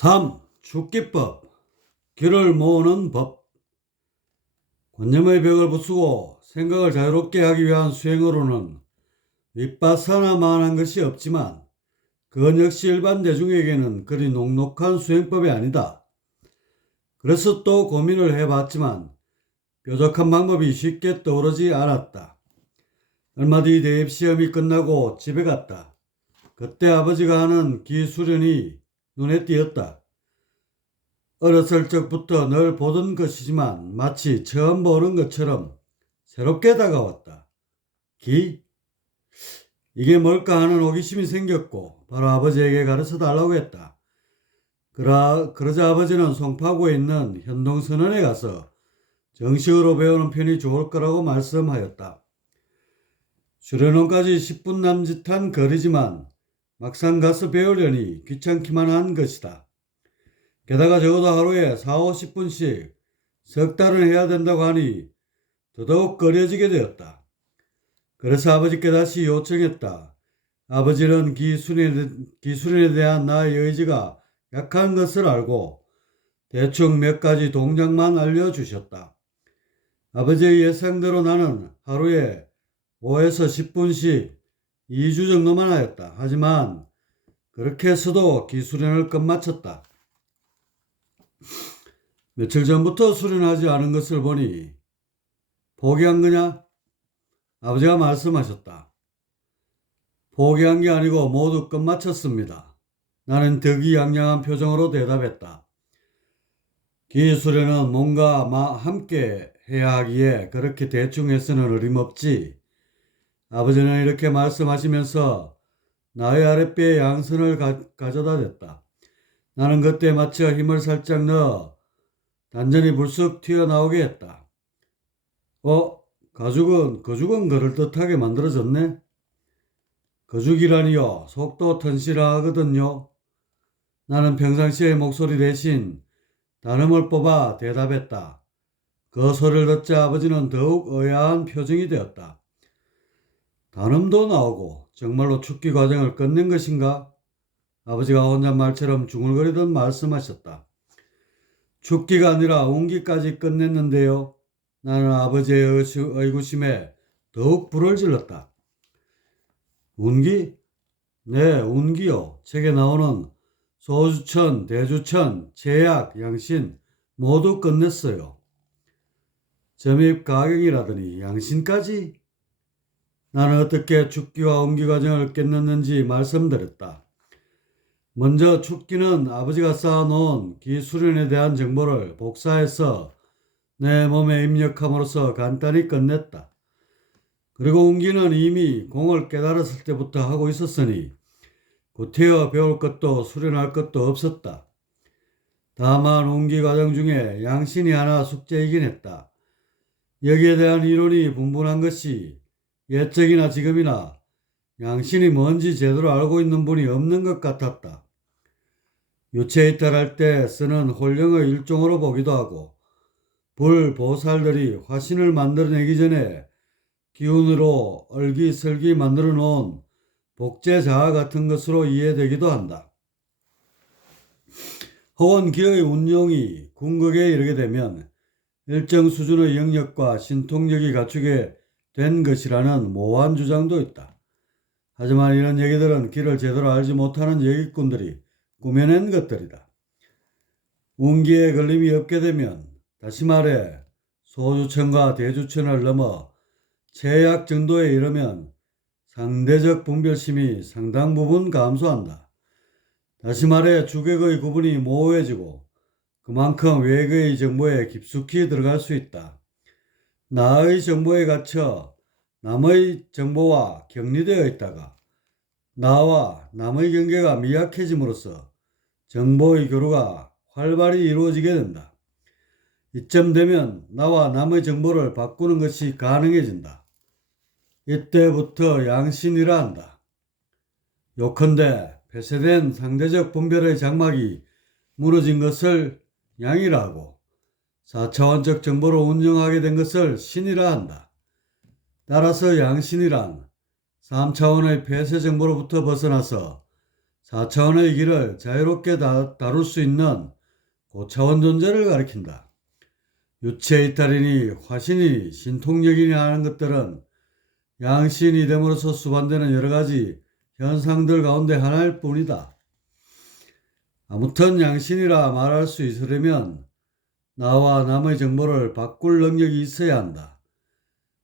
3. 축기법. 기를 모으는 법. 관념의 벽을 부수고 생각을 자유롭게 하기 위한 수행으로는 윗바사나만한 것이 없지만 그건 역시 일반 대중에게는 그리 녹록한 수행법이 아니다. 그래서 또 고민을 해봤지만 뾰족한 방법이 쉽게 떠오르지 않았다. 얼마 뒤 대입시험이 끝나고 집에 갔다. 그때 아버지가 하는 기수련이 눈에 띄었다. 어렸을 적부터 늘 보던 것이지만 마치 처음 보는 것처럼 새롭게 다가왔다. 기? 이게 뭘까 하는 호기심이 생겼고 바로 아버지에게 가르쳐 달라고 했다. 그러자 아버지는 송파구에 있는 현동선원에 가서 정식으로 배우는 편이 좋을 거라고 말씀하였다. 수련원까지 10분 남짓한 거리지만 막상 가서 배우려니 귀찮기만 한 것이다. 게다가 적어도 하루에 4, 50분씩 석 달은 해야 된다고 하니 더더욱 꺼려지게 되었다. 그래서 아버지께 다시 요청했다. 아버지는 기술인에 대한 나의 의지가 약한 것을 알고 대충 몇 가지 동작만 알려주셨다. 아버지의 예상대로 나는 하루에 5에서 10분씩 2주 정도만 하였다. 하지만 그렇게 해서도 기술인을 끝마쳤다. 며칠 전부터 수련하지 않은 것을 보니 포기한 거냐? 아버지가 말씀하셨다. 포기한 게 아니고 모두 끝마쳤습니다. 나는 득이양양한 표정으로 대답했다. 기술에는 뭔가 함께 해야 하기에 그렇게 대충 해서는 어림없지. 아버지는 이렇게 말씀하시면서 나의 아랫배에 양손을 가져다 댔다. 나는 그때 마치 힘을 살짝 넣어 단전이 불쑥 튀어나오게 했다. 거죽은 그럴듯하게 만들어졌네. 거죽이라니요. 속도 튼실하거든요. 나는 평상시의 목소리 대신 단음을 뽑아 대답했다. 그 소리를 듣자 아버지는 더욱 의아한 표정이 되었다. 단음도 나오고 정말로 축기 과정을 끝낸 것인가? 아버지가 혼잣말처럼 중얼거리듯 말씀하셨다. 축기가 아니라 운기까지 끝냈는데요. 나는 아버지의 의구심에 더욱 불을 질렀다. 운기? 네, 운기요. 책에 나오는 소주천, 대주천, 제약, 양신 모두 끝냈어요. 점입 가경이라더니 양신까지? 나는 어떻게 축기와 운기 과정을 끝냈는지 말씀드렸다. 먼저 축기는 아버지가 쌓아놓은 기술인에 대한 정보를 복사해서 내 몸에 입력함으로써 간단히 끝냈다. 그리고 운기는 이미 공을 깨달았을 때부터 하고 있었으니 구태여 배울 것도 수련할 것도 없었다. 다만 운기 과정 중에 양신이 하나 숙제이긴 했다. 여기에 대한 이론이 분분한 것이 옛적이나 지금이나 양신이 뭔지 제대로 알고 있는 분이 없는 것 같았다. 유체이탈할 때 쓰는 홀령의 일종으로 보기도 하고 불보살들이 화신을 만들어내기 전에 기운으로 얼기설기 만들어 놓은 복제자화 같은 것으로 이해되기도 한다. 혹은 기의 운용이 궁극에 이르게 되면 일정 수준의 영역과 신통력이 갖추게 된 것이라는 모호한 주장도 있다. 하지만 이런 얘기들은 기를 제대로 알지 못하는 얘기꾼들이 꾸며낸 것들이다. 운기에 걸림이 없게 되면 다시 말해 소주천과 대주천을 넘어 제약 정도에 이르면 상대적 분별심이 상당 부분 감소한다. 다시 말해 주객의 구분이 모호해지고 그만큼 외계의 정보에 깊숙이 들어갈 수 있다. 나의 정보에 갇혀 남의 정보와 격리되어 있다가 나와 남의 경계가 미약해짐으로써 정보의 교류가 활발히 이루어지게 된다. 이쯤 되면 나와 남의 정보를 바꾸는 것이 가능해진다. 이때부터 양신이라 한다. 요컨대 폐쇄된 상대적 분별의 장막이 무너진 것을 양이라 하고 4차원적 정보를 운영하게 된 것을 신이라 한다. 따라서 양신이란 3차원의 폐쇄 정보로부터 벗어나서 4차원의 길을 자유롭게 다룰 수 있는 고차원 존재를 가리킨다. 유체 이탈이니 화신이니 신통력이니 하는 것들은 양신이 됨으로써 수반되는 여러 가지 현상들 가운데 하나일 뿐이다. 아무튼 양신이라 말할 수 있으려면 나와 남의 정보를 바꿀 능력이 있어야 한다.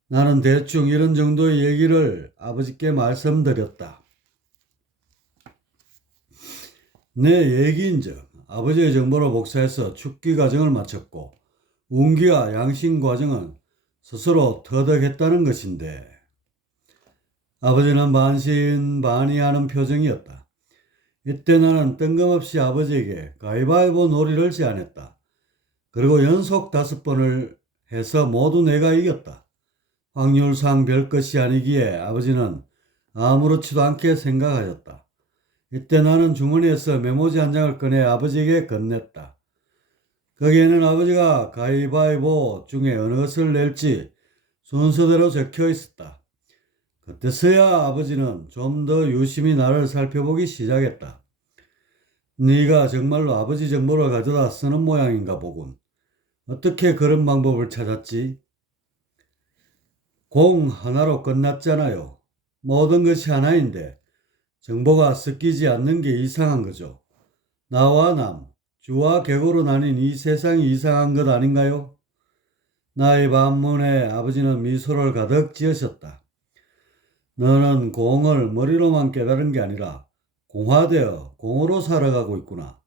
나는 대충 이런 정도의 얘기를 아버지께 말씀드렸다. 내 얘기인즉 아버지의 정보를 복사해서 축기 과정을 마쳤고 운기와 양신 과정은 스스로 터득했다는 것인데 아버지는 반신반의하는 표정이었다. 이때 나는 뜬금없이 아버지에게 가위바위보 놀이를 제안했다. 그리고 연속 5번을 해서 모두 내가 이겼다. 확률상 별것이 아니기에 아버지는 아무렇지도 않게 생각하였다. 이때 나는 주머니에서 메모지 한 장을 꺼내 아버지에게 건넸다. 거기에는 아버지가 가위바위보 중에 어느 것을 낼지 순서대로 적혀 있었다. 그때서야 아버지는 좀 더 유심히 나를 살펴보기 시작했다. 네가 정말로 아버지 정보를 가져다 쓰는 모양인가 보군. 어떻게 그런 방법을 찾았지? 공 하나로 끝났잖아요. 모든 것이 하나인데 정보가 섞이지 않는 게 이상한 거죠. 나와 남, 주와 객으로 나뉜 이 세상이 이상한 것 아닌가요? 나의 반문에 아버지는 미소를 가득 지으셨다. 너는 공을 머리로만 깨달은 게 아니라 공화되어 공으로 살아가고 있구나.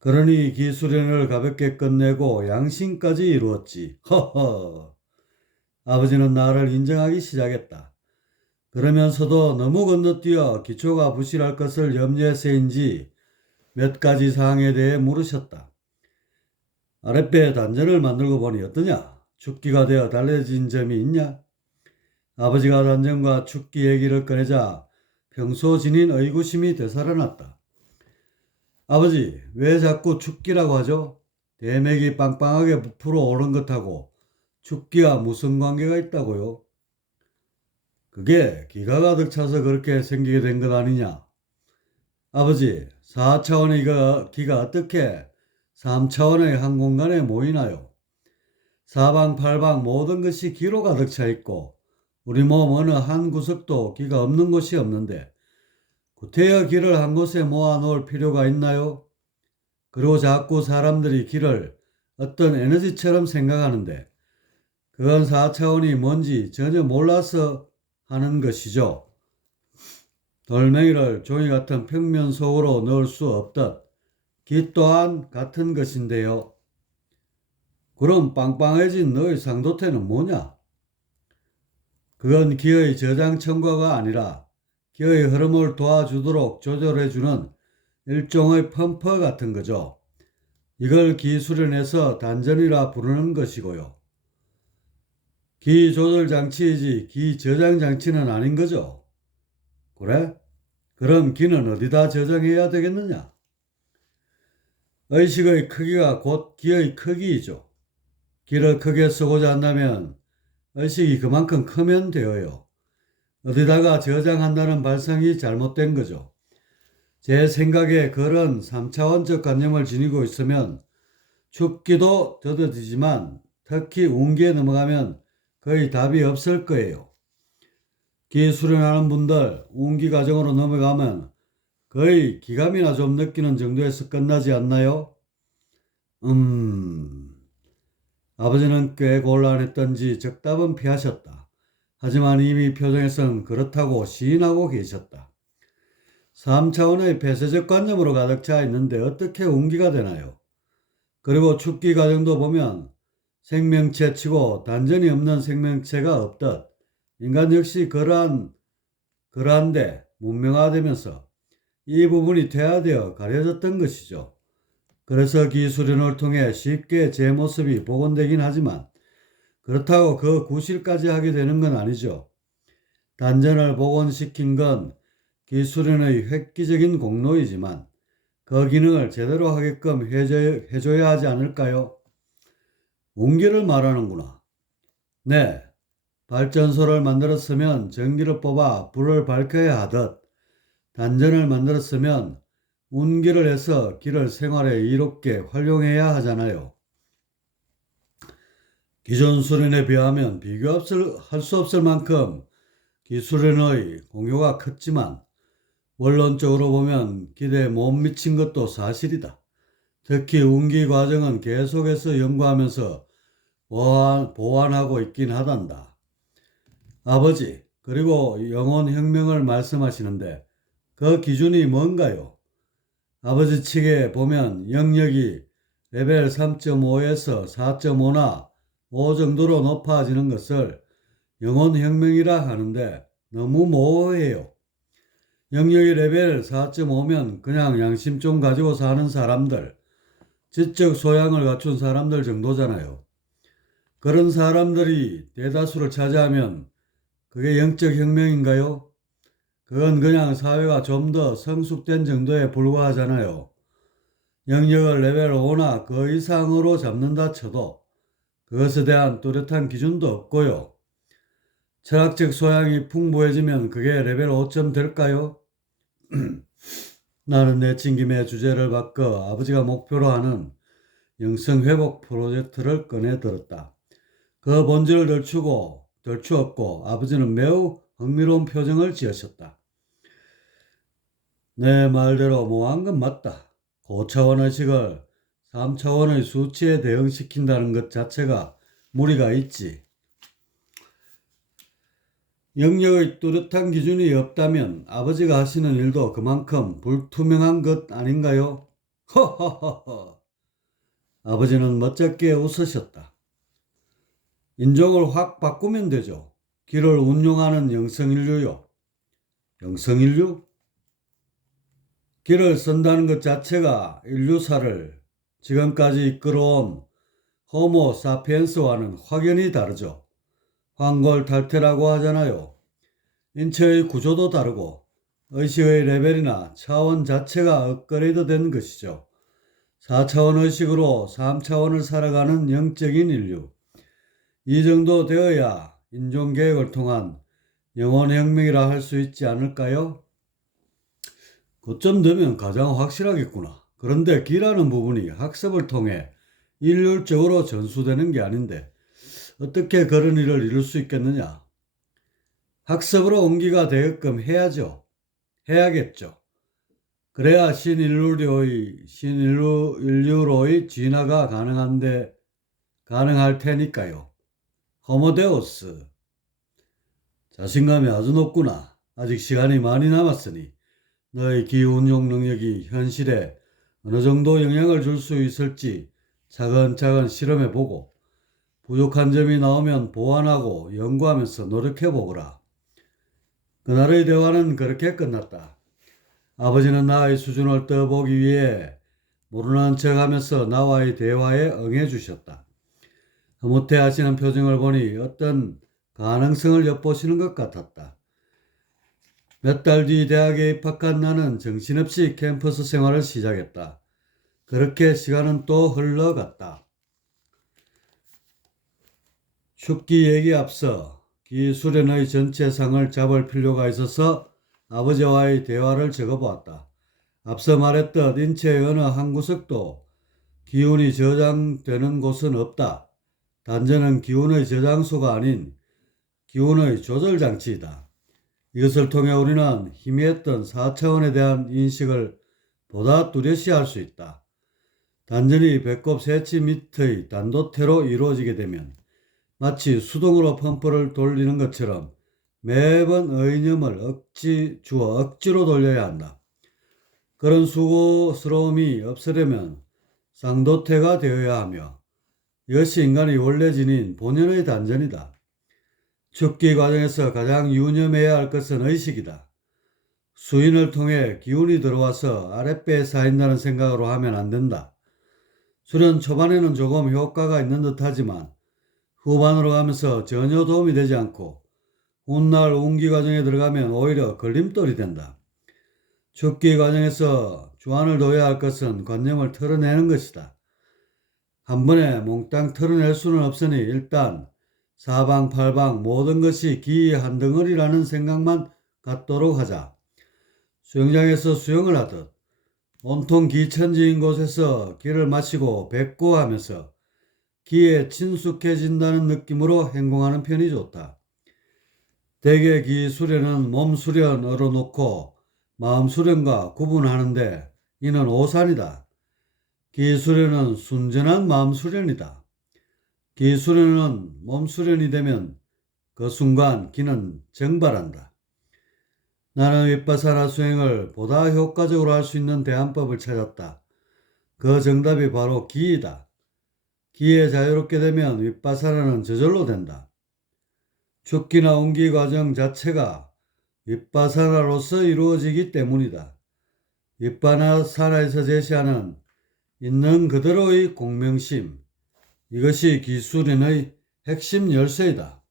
그러니 기술연을 가볍게 끝내고 양심까지 이루었지. 허허. 아버지는 나를 인정하기 시작했다. 그러면서도 너무 건너뛰어 기초가 부실할 것을 염려해서인지 몇 가지 사항에 대해 물으셨다. 아랫배 단전을 만들고 보니 어떠냐? 축기가 되어 달라진 점이 있냐? 아버지가 단전과 축기 얘기를 꺼내자 평소 지닌 의구심이 되살아났다. 아버지, 왜 자꾸 축기라고 하죠? 대맥이 빵빵하게 부풀어 오른 것하고 축기와 무슨 관계가 있다고요? 그게 기가 가득 차서 그렇게 생기게 된 것 아니냐? 아버지, 4차원의 기가 어떻게 3차원의 한 공간에 모이나요? 사방팔방 모든 것이 기로 가득 차 있고 우리 몸 어느 한 구석도 기가 없는 곳이 없는데 구태여 기를 한 곳에 모아 놓을 필요가 있나요? 그리고 자꾸 사람들이 기를 어떤 에너지처럼 생각하는데 그건 4차원이 뭔지 전혀 몰라서 하는 것이죠. 돌멩이를 종이 같은 평면 속으로 넣을 수 없듯 기 또한 같은 것인데요. 그럼 빵빵해진 너의 상도태는 뭐냐? 그건 기의 저장 첨가가 아니라 기의 흐름을 도와주도록 조절해주는 일종의 펌프 같은 거죠. 이걸 기수련해서 단전이라 부르는 것이고요. 기 조절 장치이지 기 저장 장치는 아닌 거죠. 그래? 그럼 기는 어디다 저장해야 되겠느냐? 의식의 크기가 곧 기의 크기이죠. 기를 크게 쓰고자 한다면 의식이 그만큼 크면 되어요. 어디다가 저장한다는 발상이 잘못된 거죠. 제 생각에 그런 3차원적 관념을 지니고 있으면 축기도 더뎌지지만 특히 운기에 넘어가면 거의 답이 없을 거예요. 기 수련하는 분들 운기 과정으로 넘어가면 거의 기감이나 좀 느끼는 정도에서 끝나지 않나요? 아버지는 꽤 곤란했던지 적답은 피하셨다. 하지만 이미 표정에선 그렇다고 시인하고 계셨다. 3차원의 폐쇄적 관념으로 가득 차 있는데 어떻게 운기가 되나요? 그리고 축기 과정도 보면 생명체치고 단전이 없는 생명체가 없듯 인간 역시 그러한데 문명화되면서 이 부분이 퇴화되어 가려졌던 것이죠. 그래서 기술연을 통해 쉽게 제 모습이 복원되긴 하지만 그렇다고 그 구실까지 하게 되는 건 아니죠. 단전을 복원시킨 건 기술연의 획기적인 공로이지만 그 기능을 제대로 하게끔 해줘야 하지 않을까요? 운기를 말하는구나. 네, 발전소를 만들었으면 전기를 뽑아 불을 밝혀야 하듯 단전을 만들었으면 운기를 해서 기를 생활에 이롭게 활용해야 하잖아요. 기존 수련에 비하면 비교할 수 없을 만큼 기술인의 공효가 컸지만 원론적으로 보면 기대에 못 미친 것도 사실이다. 특히 운기 과정은 계속해서 연구하면서 보완하고 있긴 하단다. 아버지, 그리고 영혼혁명을 말씀하시는데 그 기준이 뭔가요? 아버지 측에 보면 영역이 레벨 3.5에서 4.5나 5 정도로 높아지는 것을 영혼혁명이라 하는데 너무 모호해요. 영역이 레벨 4.5면 그냥 양심 좀 가지고 사는 사람들, 지적 소양을 갖춘 사람들 정도잖아요. 그런 사람들이 대다수를 차지하면 그게 영적 혁명인가요? 그건 그냥 사회가 좀 더 성숙된 정도에 불과하잖아요. 영역을 레벨 5나 그 이상으로 잡는다 쳐도 그것에 대한 뚜렷한 기준도 없고요. 철학적 소양이 풍부해지면 그게 레벨 5점 될까요? 나는 내친 김에 주제를 바꿔 아버지가 목표로 하는 영성회복 프로젝트를 꺼내 들었다. 그 본질을 덜추었고 아버지는 매우 흥미로운 표정을 지으셨다. 내 말대로 모호한 건 맞다. 고차원 의식을 3차원의 수치에 대응시킨다는 것 자체가 무리가 있지. 영역의 뚜렷한 기준이 없다면 아버지가 하시는 일도 그만큼 불투명한 것 아닌가요? 허허허허. 아버지는 멋쩍게 웃으셨다. 인종을 확 바꾸면 되죠. 길을 운용하는 영성인류요. 영성인류? 길을 쓴다는 것 자체가 인류사를 지금까지 이끌어온 호모 사피엔스와는 확연히 다르죠. 황골탈퇴라고 하잖아요. 인체의 구조도 다르고 의식의 레벨이나 차원 자체가 업그레이드 된 것이죠. 4차원 의식으로 3차원을 살아가는 영적인 인류. 이 정도 되어야 인종개혁을 통한 영혼혁명이라 할 수 있지 않을까요? 그쯤 되면 가장 확실하겠구나. 그런데 기라는 부분이 학습을 통해 일률적으로 전수되는 게 아닌데 어떻게 그런 일을 이룰 수 있겠느냐? 학습으로 온기가 되게끔 해야죠. 해야겠죠. 그래야 신인류로의 진화가 가능할 테니까요. 호모데우스. 자신감이 아주 높구나. 아직 시간이 많이 남았으니 너의 기운용 능력이 현실에 어느 정도 영향을 줄 수 있을지 차근차근 실험해보고 부족한 점이 나오면 보완하고 연구하면서 노력해보거라. 그날의 대화는 그렇게 끝났다. 아버지는 나의 수준을 떠보기 위해 모르는 척하면서 나와의 대화에 응해주셨다. 흐뭇해하시는 표정을 보니 어떤 가능성을 엿보시는 것 같았다. 몇 달 뒤 대학에 입학한 나는 정신없이 캠퍼스 생활을 시작했다. 그렇게 시간은 또 흘러갔다. 죽기 얘기 앞서 기수련의 전체상을 잡을 필요가 있어서 아버지와의 대화를 적어보았다. 앞서 말했듯 인체의 어느 한 구석도 기운이 저장되는 곳은 없다. 단전은 기운의 저장소가 아닌 기운의 조절장치이다. 이것을 통해 우리는 희미했던 4차원에 대한 인식을 보다 뚜렷이 할 수 있다. 단전이 배꼽 세치 밑의 단도태로 이루어지게 되면 마치 수동으로 펌프를 돌리는 것처럼 매번 의념을 억지로 돌려야 한다. 그런 수고스러움이 없으려면 쌍도태가 되어야 하며 이것이 인간의 원래 지닌 본연의 단전이다. 죽기 과정에서 가장 유념해야 할 것은 의식이다. 수인을 통해 기운이 들어와서 아랫배에 쌓인다는 생각으로 하면 안 된다. 수련 초반에는 조금 효과가 있는 듯하지만 후반으로 가면서 전혀 도움이 되지 않고 훗날 운기 과정에 들어가면 오히려 걸림돌이 된다. 죽기 과정에서 주안을 둬야 할 것은 관념을 털어내는 것이다. 한 번에 몽땅 털어낼 수는 없으니 일단 사방팔방 모든 것이 기 한 덩어리라는 생각만 갖도록 하자. 수영장에서 수영을 하듯 온통 기천지인 곳에서 기를 마시고 뱉고 하면서 기에 친숙해진다는 느낌으로 행동하는 편이 좋다. 대개 기 수련은 몸 수련으로 놓고 마음 수련과 구분하는데 이는 오산이다. 기 수련은 순전한 마음 수련이다. 기 수련은 몸 수련이 되면 그 순간 기는 정발한다. 나는 윗바사나 수행을 보다 효과적으로 할 수 있는 대안법을 찾았다. 그 정답이 바로 기이다. 기에 자유롭게 되면 윗바사나는 저절로 된다. 죽기나 옮기 과정 자체가 윗바사나로서 이루어지기 때문이다. 윗바사나에서 제시하는 있는 그대로의 공명심, 이것이 기술인의 핵심 열쇠이다.